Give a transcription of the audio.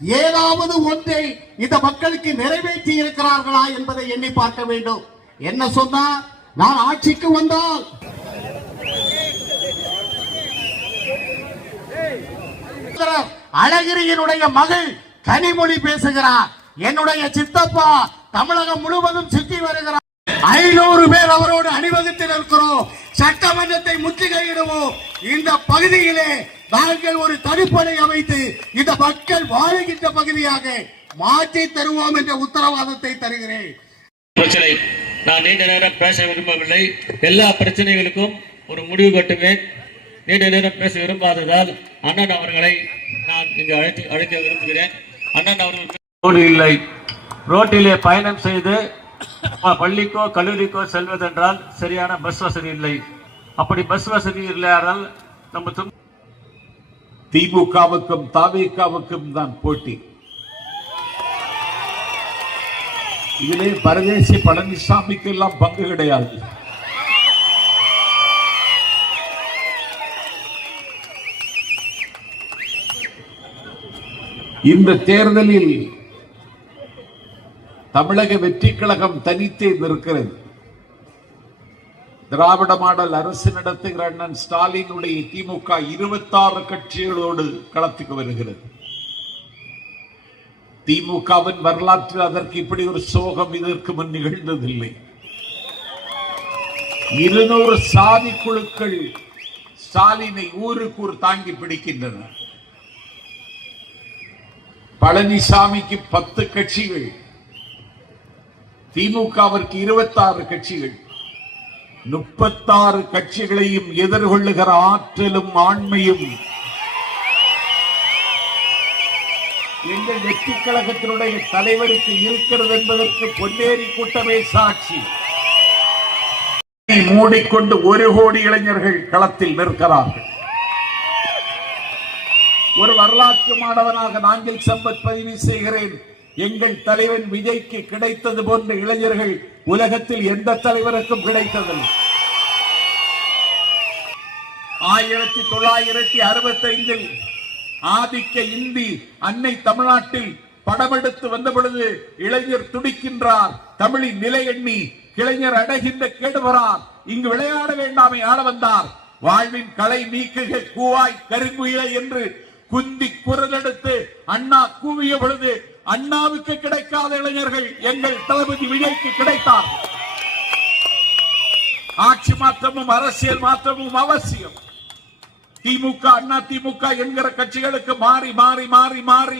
ஏதாவது ஒன்றை இந்த மக்களுக்கு நிறைவேற்றி இருக்கிறார்களா என்பதை எண்ணி பார்க்க வேண்டும். என்ன சொன்னார்? நான் ஆட்சிக்கு வந்தால் அழகிரியினுடைய மகள் கனிமொழி பேசுகிறார். என்னுடைய சித்தப்பா தமிழகம் முழுவதும் சுற்றி வருகிறார். 500 பேர் அவரோடு அணிவகுத்து நிற்கிறோம். சட்டமன்றத்தை முற்றுகையிடுவோம். இந்த பகுதியிலே நாங்கள் ஒரு தடுப்பணை அமைத்து இந்த மக்கள் வாழ்கின்ற பகுதியாக மாற்றி தருவோம் என்ற உத்தரவாதத்தை தருகிறேன். பிரச்சனை நான் நீண்ட நேரம் பேச விரும்பவில்லை. எல்லா பிரச்சனைகளுக்கும் ஒரு முடிவு கட்டுவேன். நீண்ட நேரம் பேச விரும்பாததால் அண்ணன் அவர்களை நான் இங்கு அழைக்க விரும்புகிறேன். அண்ணன் அவர்கள் இல்லை, ரோட்டிலே பயணம் செய்து பள்ளிக்கோ கல்லூரிக்கோ செல்வதென்றால் சரியான பஸ் வசதி இல்லை. அப்படி பஸ் வசதி இல்லையானால் நம்ம திமுகவுக்கும் தவிகவுக்கும் தான் போட்டி. இதிலே பரதேசி பழனிசாமிக்கு எல்லாம் பங்கு கிடையாது. இந்த தேர்தலில் தமிழக வெற்றி கழகம் தனித்தே நிற்கிறது. திராவிட மாடல் அரசு நடத்துகிற அண்ணன் ஸ்டாலினுடைய திமுக 26 கட்சிகளோடு களத்துக்கு வருகிறது. திமுகவின் வரலாற்றில் அதற்கு இப்படி ஒரு சோகம் இதற்கு முன் நிகழ்ந்ததில்லை. 200 சாதி குழுக்கள் ஸ்டாலினை ஊருக்கு தாங்கி பிடிக்கின்றன. பழனிசாமிக்கு 10 கட்சிகள், திமுகவிற்கு 26 கட்சிகள். 36 கட்சிகளையும் எதிர்கொள்ளுகிற ஆற்றலும் ஆண்மையும் எங்கள் வெற்றி கழகத்தினுடைய தலைவருக்கு இருக்கிறது என்பதற்கு பொன்னேரி கூட்டமே சாட்சி. மூடிக்கொண்டு 1 கோடி இளைஞர்கள் களத்தில் நிற்கிறார்கள். ஒரு வரலாற்று மாணவனாக நாஞ்சில் சம்பத் பதிவு செய்கிறேன். எங்கள் தலைவன் விஜய்க்கு கிடைத்தது போன்ற இளைஞர்கள் உலகத்தில் எந்த தலைவருக்கும் கிடைத்ததில்லை. 1965 ஆதிக்க இந்தி அன்னை தமிழ்நாட்டில் படமெடுத்து வந்த பொழுது இளைஞர் துடிக்கின்றார். தமிழின் நிலை எண்ணி கிளைஞர் அடைகின்ற கேடுவரார். இங்கு விளையாட வேண்டாமே ஆட வந்தார். வாழ்வின் களை நீக்குக கூவாய் கருங்குயிலை என்று குந்தி குரலெடுத்து அண்ணா கூவிய பொழுது அண்ணாவுக்கு கிடைக்காத இளைஞர்கள் எங்கள் தளபதி விஜய்க்கு கிடைத்தார். ஆட்சி மாற்றமும் அரசியல் மாற்றமும் அவசியம். திமுக அண்ணா திமுக என்கிற கட்சிகளுக்கு மாறி மாறி மாறி மாறி